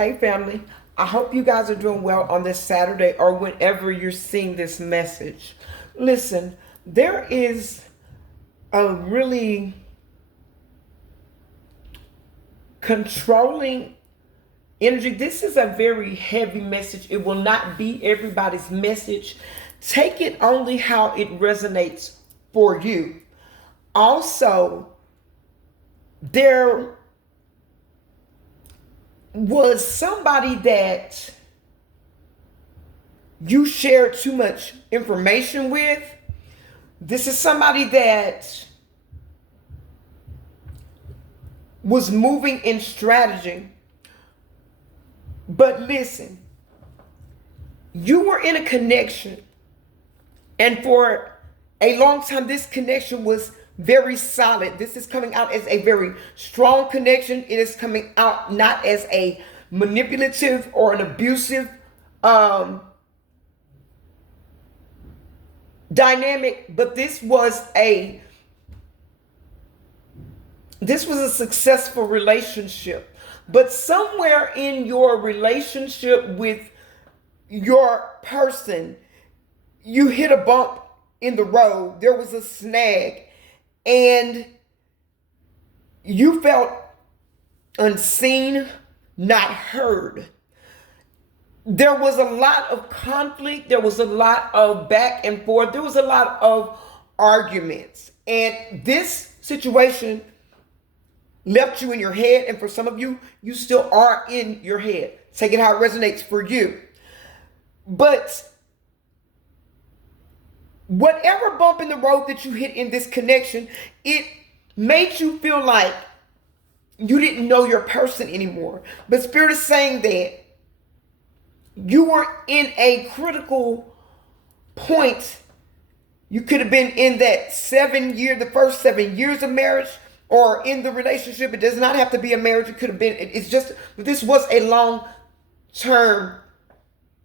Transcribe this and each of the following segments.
Hey family, I hope you guys are doing well on this Saturday or whenever you're seeing this message. Listen, there is a really controlling energy. This is a very heavy message. It will not be everybody's message. Take it only how it resonates for you. Also, there was somebody that you shared too much information with. This is somebody that was moving in strategy. But listen, you were in a connection, and for a long time, this connection was very solid. This is coming out as a very strong connection. It is coming out not as a manipulative or an abusive dynamic, but this was a successful relationship. But somewhere in your relationship with your person, you hit a bump in the road. There was a snag, and you felt unseen, not heard. There was a lot of conflict. There was a lot of back and forth. There was a lot of arguments. And this situation left you in your head. And for some of you, you still are in your head. Take it how it resonates for you. But whatever bump in the road that you hit in this connection, it made you feel like you didn't know your person anymore. But Spirit is saying that you were in a critical point. You could have been in that the first 7 years of marriage, or in the relationship. It does not have to be a marriage. It could have been, this was a long-term,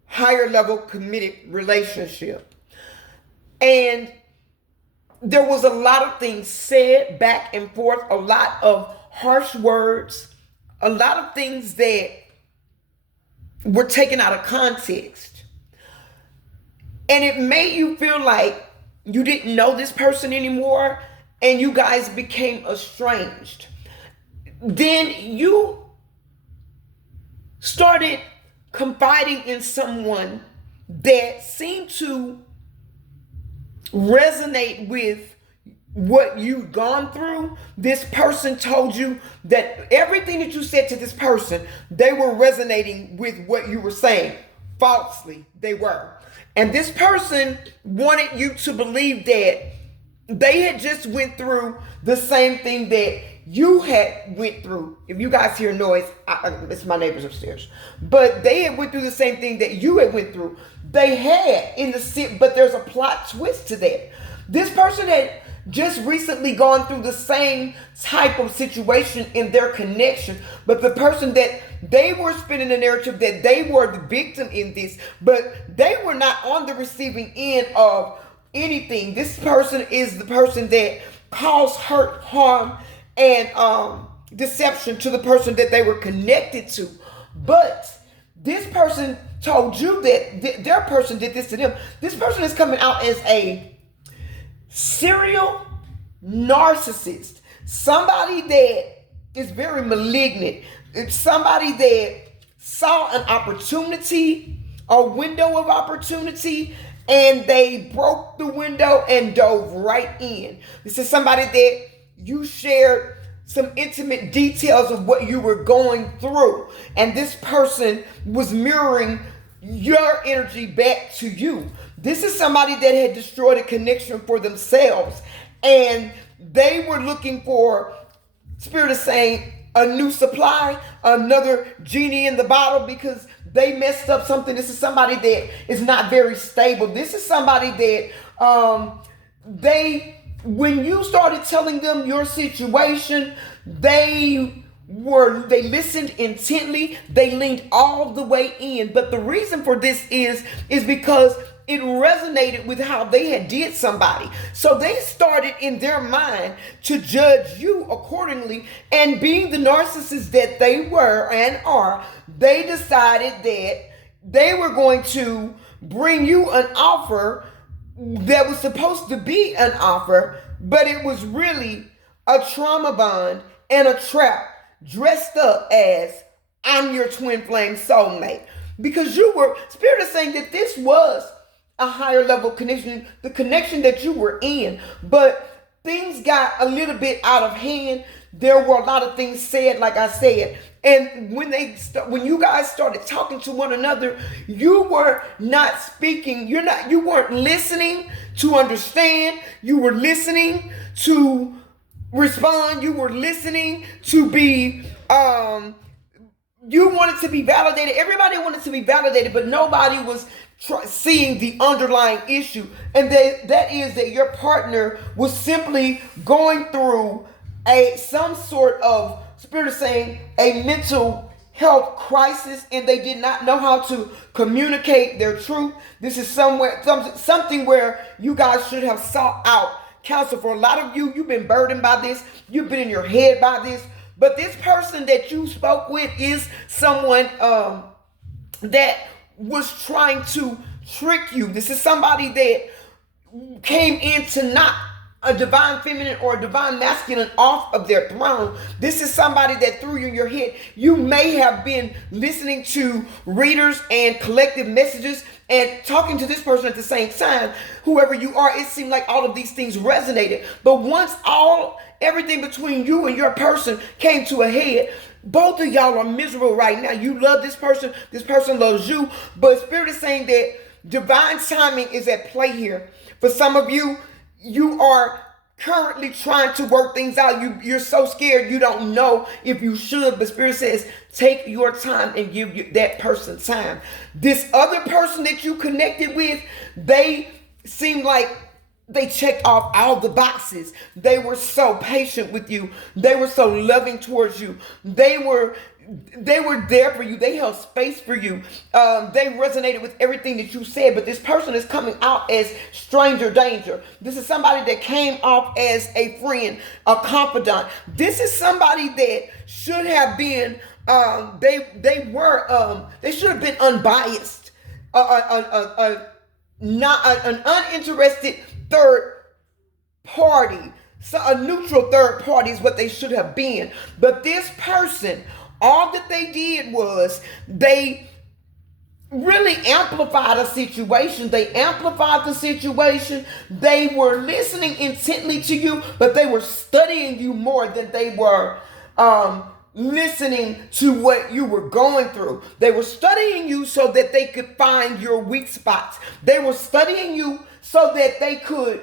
higher level committed relationship. And there was a lot of things said back and forth, a lot of harsh words, a lot of things that were taken out of context. And it made you feel like you didn't know this person anymore, and you guys became estranged. Then you started confiding in someone that seemed to resonate with what you've gone through. This person told you that everything that you said to this person, they were resonating with what you were saying. Falsely, they were. And this person wanted you to believe that they had just went through the same thing that you had went through. If you guys hear noise, it's my neighbors upstairs. But they had went through the same thing that you had went through. They had but there's a plot twist to that. This person had just recently gone through the same type of situation in their connection, but the person that they were spinning the narrative that they were the victim in this, but they were not on the receiving end of anything. This person is the person that caused hurt, harm, and deception to the person that they were connected to. But this person told you that their person did this to them. This person is coming out as a serial narcissist, somebody that is very malignant. It's somebody that saw an opportunity, a window of opportunity, and they broke the window and dove right in. This is somebody that you shared some intimate details of what you were going through, and this person was mirroring your energy back to you. This is somebody that had destroyed a connection for themselves, and they were looking for, Spirit is saying, a new supply, another genie in the bottle, because they messed up something. This is somebody that is not very stable. This is somebody that when you started telling them your situation, they listened intently. They leaned all the way in. But the reason for this is because it resonated with how they had did somebody. So they started in their mind to judge you accordingly. And being the narcissists that they were and are, they decided that they were going to bring you an offer that was supposed to be an offer, but it was really a trauma bond and a trap dressed up as I'm your twin flame soulmate. Because you were, Spirit is saying that this was a higher level connection, the connection that you were in, but things got a little bit out of hand. There were a lot of things said, like I said, and when you guys started talking to one another, you were not speaking. You weren't listening to understand. You were listening to respond. You were listening to be. You wanted to be validated. Everybody wanted to be validated, but nobody was seeing the underlying issue, and that is that your partner was simply going through some sort of, Spirit is saying, a mental health crisis, and they did not know how to communicate their truth. This is something where you guys should have sought out counsel. For a lot of you, you've been burdened by this. You've been in your head by this. But this person that you spoke with is someone that was trying to trick you. This is somebody that came in to knock a divine feminine or a divine masculine off of their throne. This is somebody that threw you in your head. You may have been listening to readers and collective messages and talking to this person at the same time. Whoever you are, it seemed like all of these things resonated. But once everything between you and your person came to a head, both of y'all are miserable right now. You love this person loves you, but Spirit is saying that divine timing is at play here. For some of you, you are currently trying to work things out. You're so scared you don't know if you should, but Spirit says take your time and give that person time. This other person that you connected with, they seemed like they checked off all the boxes. They were so patient with you. They were so loving towards you. They were there for you. They held space for you. They resonated with everything that you said, but this person is coming out as stranger danger. This is somebody that came off as a friend, a confidant. This is somebody that should have been, they should have been unbiased, not an uninterested third party. So a neutral third party is what they should have been. But this person, all that they did was they really amplified a situation. They amplified the situation. They were listening intently to you, but they were studying you more than they were listening to what you were going through. They were studying you so that they could find your weak spots. They were studying you so that they could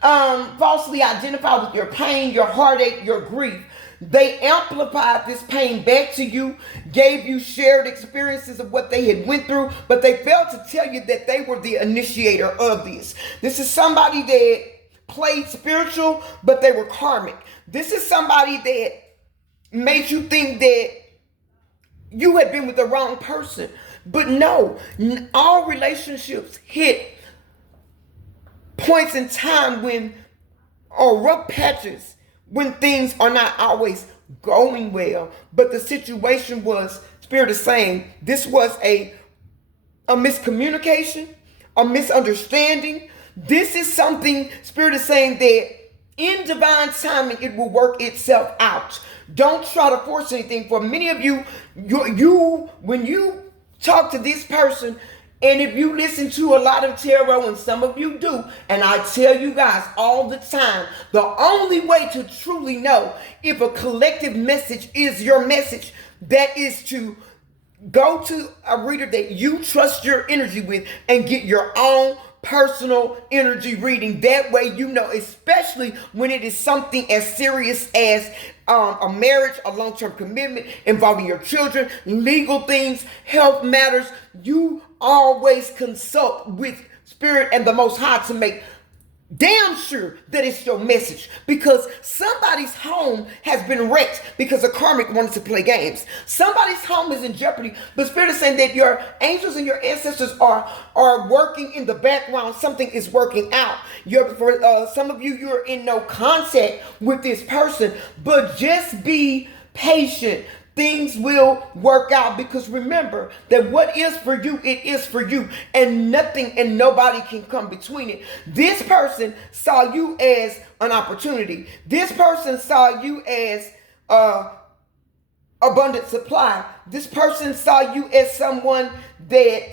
falsely identify with your pain, your heartache, your grief. They amplified this pain back to you, gave you shared experiences of what they had went through, but they failed to tell you that they were the initiator of this. This is somebody that played spiritual, but they were karmic. This is somebody that made you think that you had been with the wrong person. But no, all relationships hit points in time or rough patches when things are not always going well. But the situation was, Spirit is saying, this was a miscommunication, a misunderstanding. This is something, Spirit is saying, that in divine timing, it will work itself out. Don't try to force anything. For many of you, when you talk to this person, and if you listen to a lot of tarot, and some of you do, and I tell you guys all the time, the only way to truly know if a collective message is your message, that is to go to a reader that you trust your energy with and get your own personal energy reading. That way you know, especially when it is something as serious as a marriage, a long-term commitment involving your children, legal things, health matters. You always consult with Spirit and the Most High to make damn sure that it's your message, because somebody's home has been wrecked because a karmic wanted to play games. Somebody's home is in jeopardy, but Spirit is saying that your angels and your ancestors are working in the background. Something is working out. For some of you, you're in no contact with this person, but just be patient. Things will work out, because remember that what is for you, it is for you, and nothing and nobody can come between it. This person saw you as an opportunity. This person saw you as abundant supply. This person saw you as someone that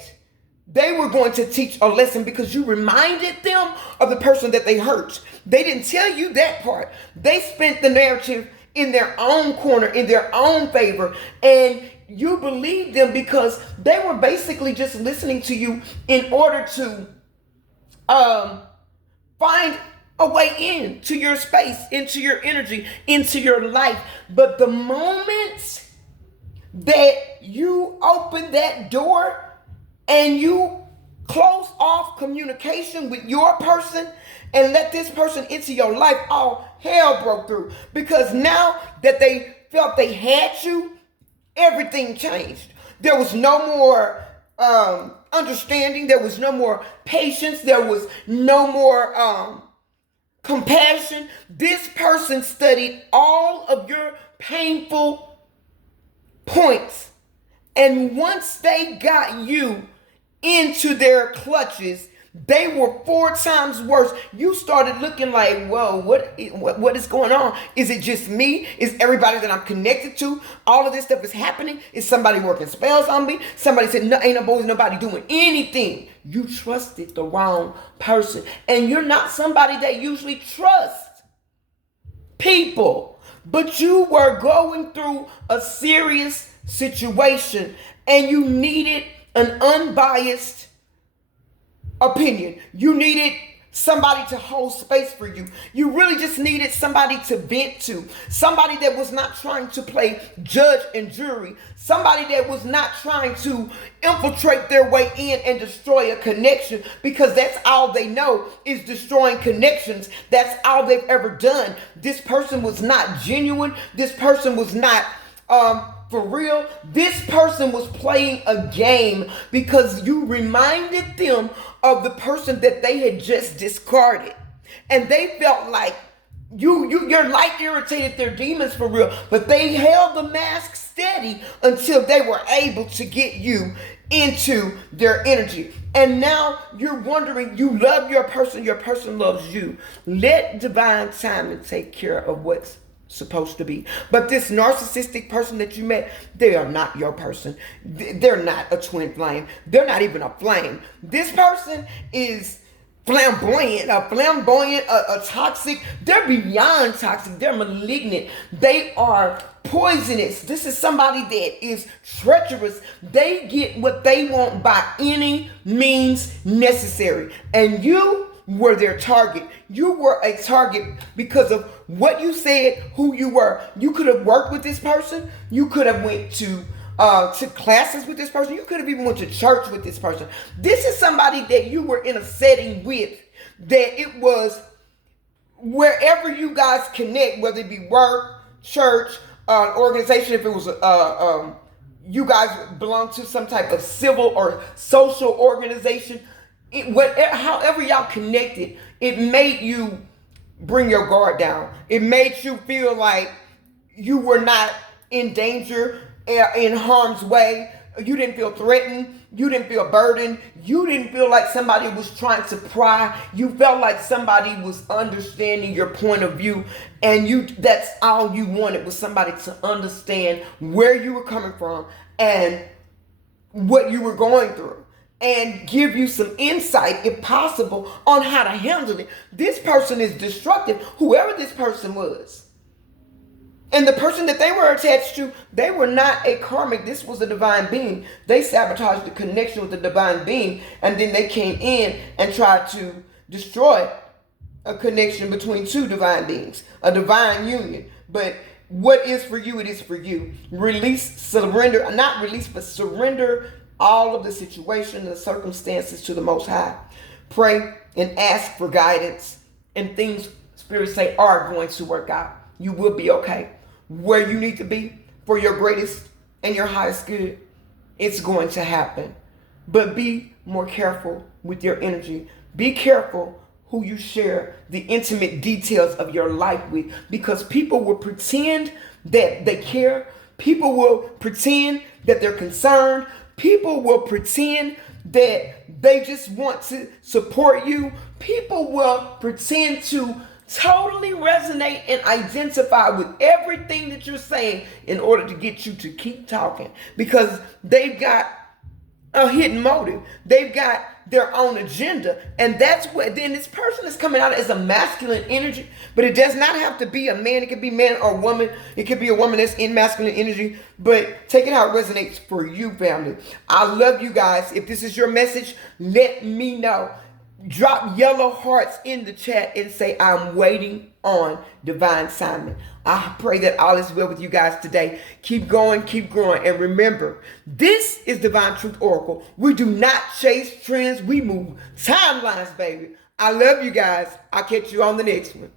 they were going to teach a lesson, because you reminded them of the person that they hurt. They didn't tell you that part. They spent the narrative in their own corner, in their own favor, and you believed them because they were basically just listening to you in order to find a way into your space, into your energy, into your life. But the moment that you open that door and you close off communication with your person and let this person into your life, all hell broke through. Because now that they felt they had you, everything changed. There was no more understanding. There was no more patience. There was no more compassion. This person studied all of your painful points. And once they got you into their clutches, they were 4 times worse. You started looking like, whoa, what is going on? Is it just me? Is everybody that I'm connected to? All of this stuff is happening? Is somebody working spells on me? Somebody said, no, ain't nobody doing anything. You trusted the wrong person. And you're not somebody that usually trusts people. But you were going through a serious situation and you needed an unbiased opinion. You needed somebody to hold space for you. You really just needed somebody to vent to. Somebody that was not trying to play judge and jury. Somebody that was not trying to infiltrate their way in and destroy a connection, because that's all they know is destroying connections. That's all they've ever done. This person was not genuine. This person was not for real. This person was playing a game because you reminded them of the person that they had just discarded. And they felt like your light irritated their demons for real. But they held the mask steady until they were able to get you into their energy. And now you're wondering, you love your person loves you. Let divine timing take care of what's supposed to be. But this narcissistic person that you met, they are not your person. They're not a twin flame. They're not even a flame. This person is flamboyant, a toxic. They're beyond toxic. They're malignant. They are poisonous. This is somebody that is treacherous. They get what they want by any means necessary. And you were their target. You were a target because of what you said, who you were. You could have worked with this person. You could have went to classes with this person. You could have even went to church with this person. This is somebody that you were in a setting with, that it was wherever you guys connect, whether it be work, church, organization, if it was you guys belong to some type of civil or social organization. However y'all connected, it made you bring your guard down. It made you feel like you were not in danger, in harm's way. You didn't feel threatened. You didn't feel burdened. You didn't feel like somebody was trying to pry. You felt like somebody was understanding your point of view. And that's all you wanted, was somebody to understand where you were coming from and what you were going through, and give you some insight, if possible, on how to handle it. This person is destructive, whoever this person was. And the person that they were attached to, they were not a karmic. This was a divine being. They sabotaged the connection with the divine being, and then they came in and tried to destroy a connection between two divine beings, a divine union. But what is for you, it is for you. Release, surrender, not release, but surrender all of the situation and the circumstances to the Most High. Pray and ask for guidance. and things, Spirit say, are going to work out. You will be okay. Where you need to be for your greatest and your highest good, it's going to happen. But be more careful with your energy. Be careful who you share the intimate details of your life with, because people will pretend that they care. People will pretend that they're concerned. People will pretend that they just want to support you. People will pretend to totally resonate and identify with everything that you're saying in order to get you to keep talking, because they've got a hidden motive. They've got their own agenda. And that's what, then this person is coming out as a masculine energy, but it does not have to be a man. It could be man or woman. It could be a woman that's in masculine energy, but take it how it resonates for you, family. I love you guys. If this is your message, let me know. Drop yellow hearts in the chat and say, I'm waiting on divine assignment. I pray that all is well with you guys today. Keep going, keep growing. And remember, this is Divine Truth Oracle. We do not chase trends. We move timelines, baby. I love you guys. I'll catch you on the next one.